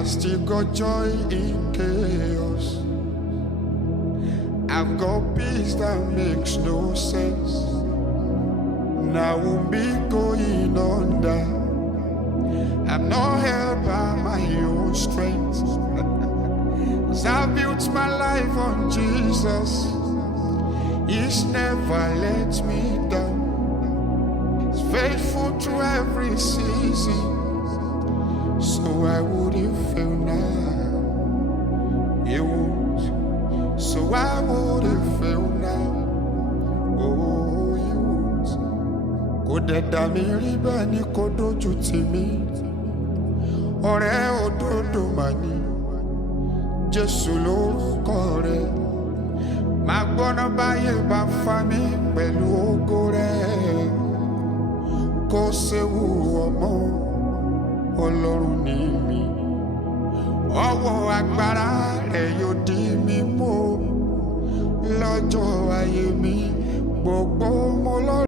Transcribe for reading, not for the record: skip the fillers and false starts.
I still got joy in chaos. I've got peace that makes no sense. Now I won't be going under. I'm not held by my own strength. 'Cause I built my life on Jesus. He's never let me down. He's faithful through every season. So I wouldn't fail now. He won't. So I wouldn't fail now. Oh, he won't. Kò dẹ̀ dà mí rí bẹ́ẹ̀ ni kò dójú tì mí. Ọ̀rẹ́ òdodo mà ní. Jésù lórúkọ rẹ̀. Máa gbọ́ná báyé bá fà mí pẹ̀lú ògo rẹ̀. Kò séwu ọmọ. Ọlọ́run ní mi, ọwọ́ agbára rẹ̀ yóò dì mí mú lọ́jọ́ ayé mi gbogbo mo lọ.